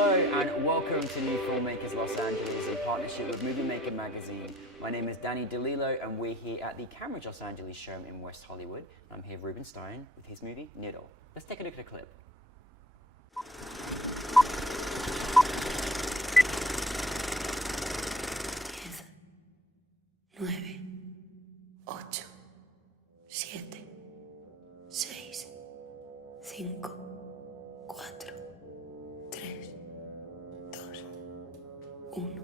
Hello and welcome to New Filmmakers Los Angeles in partnership with Movie Maker magazine. My name is Danny DeLillo and we're here at the Camera Los Angeles showroom in West Hollywood. I'm here with Rubin Stein with his movie Needle. Let's take a look at the clip. 9, 8, 7, 6, 5, 4, 3, 2, 1.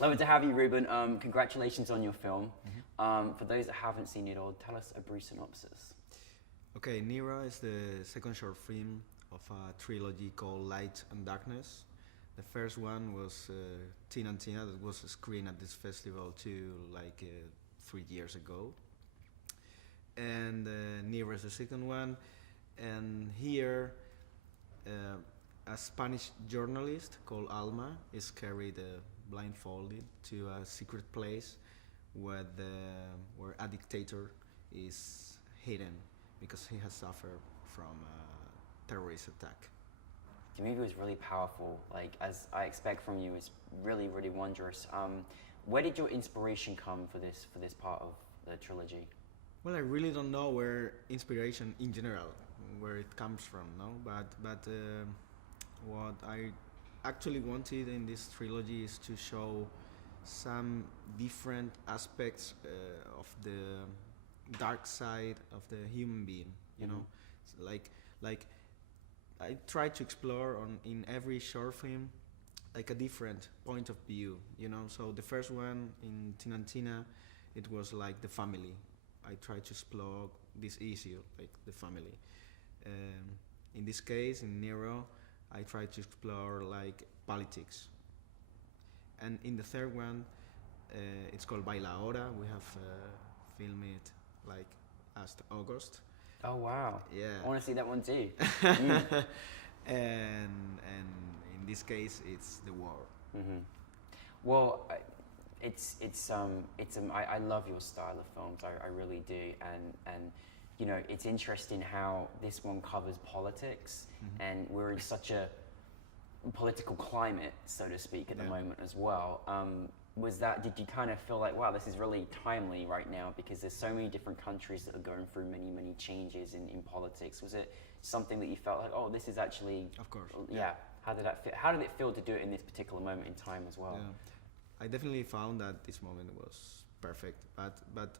Lovely to have you, Rubin. Congratulations on your film. For those that haven't seen it all, tell us a brief synopsis. Okay, Nira is the second short film of a trilogy called Light and Darkness. The first one was Tina and Tina, that was screened at this festival too, like 3 years ago. And Nira is the second one. And here, a Spanish journalist called Alma is carried blindfolded to a secret place where a dictator is hidden because he has suffered from a terrorist attack. The movie was really powerful, like as I expect from you, it's really, really wondrous. Where did your inspiration come for this part of the trilogy? Well, I really don't know where inspiration in general, where it comes from, no? But what I actually wanted in this trilogy is to show some different aspects of the dark side of the human being, you know? So like I try to explore in every short film like a different point of view, you know? So the first one in Tina and Tina, it was like the family. I try to explore this issue, like the family. In this case, in Nero, I try to explore like politics. And in the third one, it's called Baila Ahora. We have filmed it like last August. Oh wow! Yeah. I want to see that one too. And in this case, it's the war. Well, I love your style of films. I really do, and you know, it's interesting how this one covers politics, and we're in such a political climate, so to speak, at the moment as well. Did you kind of feel like, wow, this is really timely right now because there's so many different countries that are going through many changes in politics? Was it something that you felt like, oh, this is actually... Of course. Yeah. How did that feel? How did it feel to do it in this particular moment in time as well? Yeah. I definitely found that this moment was perfect, but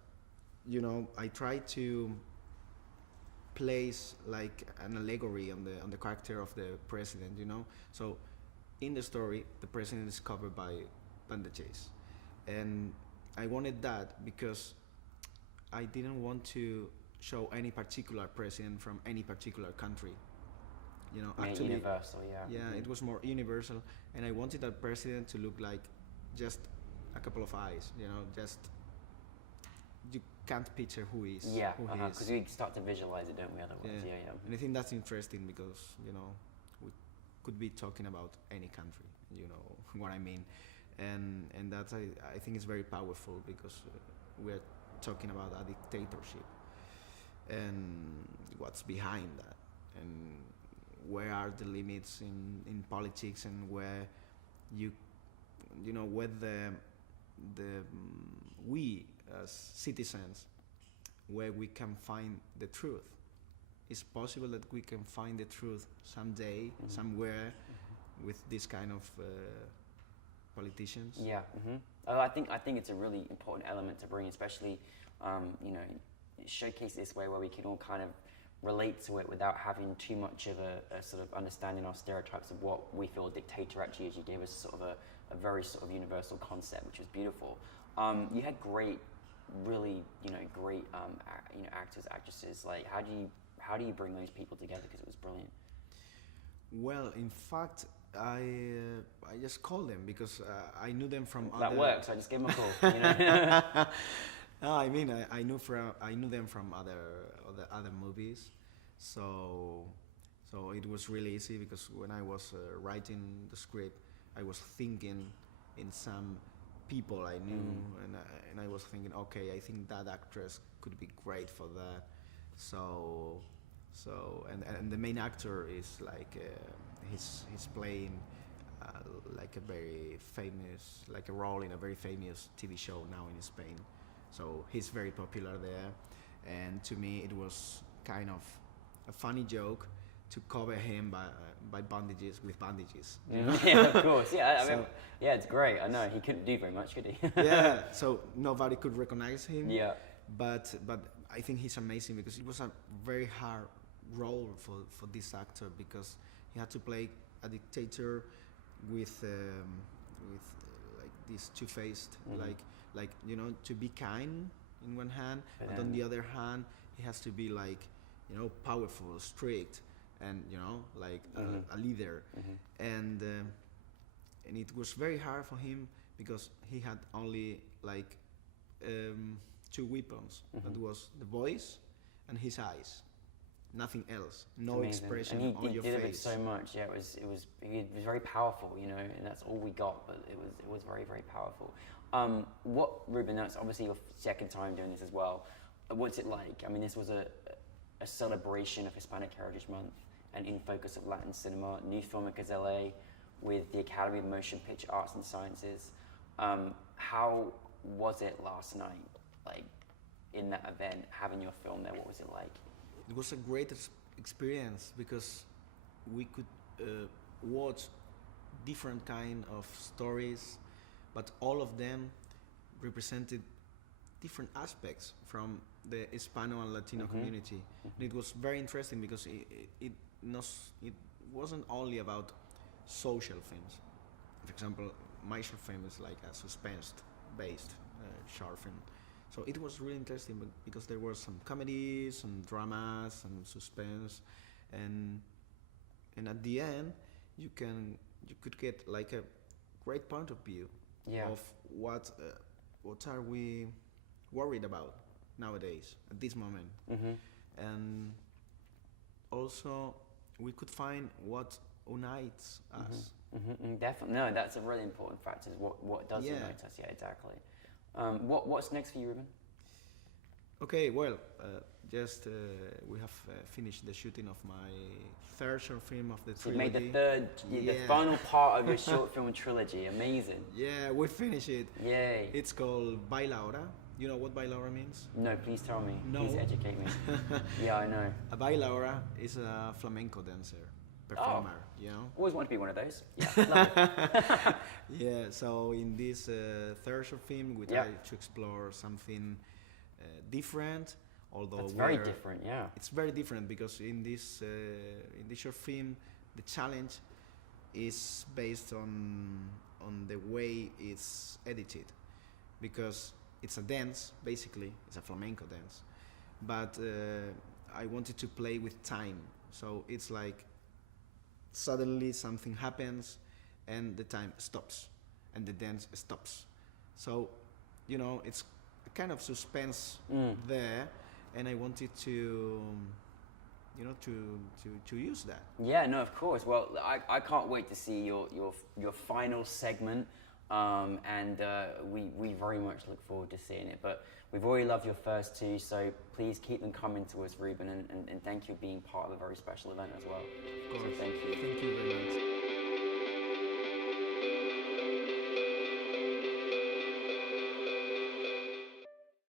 you know, I tried to place like an allegory on the character of the president, you know. So in the story, the president is covered by bandages, and I wanted that because I didn't want to show any particular president from any particular country. You know, actually, universal, yeah. Yeah, it was more universal, and I wanted that president to look like just a couple of eyes. You know, just you can't picture who he is. Yeah, he is. because we start to visualize it, don't we? Otherwise, yeah. And I think that's interesting because, you know, we could be talking about any country. You know what I mean, and that's I think it's very powerful because we're talking about a dictatorship and what's behind that, and where are the limits in politics, and where you know where we as citizens, where we can find the truth. It's possible that we can find the truth someday, somewhere, with this kind of politicians. Yeah. I think it's a really important element to bring, especially you know, showcase this way where we can all kind of relate to it without having too much of a sort of understanding our stereotypes of what we feel a dictator actually is. You gave us sort of a very sort of universal concept, which was beautiful. You had great, really, great, actors, actresses. Like, how do you bring those people together? Because it was brilliant. Well, in fact, I just called them because I knew them from That other. works. I just give them a call. You know? No, I mean I knew them from other movies, so it was really easy because when I was writing the script, I was thinking in some people I knew, and I was thinking, okay, I think that actress could be great for that. So and the main actor is like he's playing like a very famous, like a role in a very famous TV show now in Spain. So he's very popular there, and to me it was kind of a funny joke to cover him with bandages. You know? Yeah, of course. Yeah, I mean, So- yeah, it's great. I know he couldn't do very much, could he? Yeah, so nobody could recognize him. Yeah. But I think he's amazing because it was a very hard role for this actor because he had to play a dictator with like this two-faced, like you know, to be kind in one hand, but on the other hand he has to be like, you know, powerful, strict, and you know, like a leader. And it was very hard for him because he had only like two weapons. That was the voice and his eyes. Nothing else. No Amazing. expression and on he your did face. it so much. Yeah, he was very powerful, you know, and that's all we got. But it was very, very powerful. What, Rubin? That's obviously your second time doing this as well. What's it like? I mean, this was a celebration of Hispanic Heritage Month and in focus of Latin cinema. NewFilmmakers LA with the Academy of Motion Picture Arts and Sciences. How was it last night? Like in that event, having your film there, what was it like? It was a great experience because we could watch different kind of stories, but all of them represented different aspects from the Hispano and Latino community. And it was very interesting because it wasn't only about social films. For example, my short film is like a suspense-based short film. So it was really interesting because there were some comedies, some dramas, and suspense, and at the end you could get like a great point of view of what are we worried about nowadays at this moment, and also we could find what unites us. Definitely, no, that's a really important factor. Is what does unite us? Yeah, exactly. What's next for you, Rubin? Okay, well, we have finished the shooting of my third short film of the So you trilogy. made the final part of your short film trilogy. Amazing. Yeah, we finished it. Yay. It's called Baila Ahora. You know what Baila Ahora means? No, please tell me. No. Please educate me. Yeah, I know. A Baila Ahora is a flamenco dancer, performer, you know? Always wanted to be one of those. Yeah, love it. Yeah, so in this third short film, we try to explore something different, although That's very different, yeah. It's very different because in this short film, the challenge is based on the way it's edited, because it's a dance, basically, it's a flamenco dance, but I wanted to play with time, so it's like suddenly something happens and the time stops and the dance stops, so you know, it's a kind of suspense there, and I wanted to to use that. Yeah, no, of course. Well, I can't wait to see your final segment, and we very much look forward to seeing it. But we've already loved your first two, so please keep them coming to us, Rubin, and thank you for being part of a very special event as well. Of course. So thank you. Thank you very much.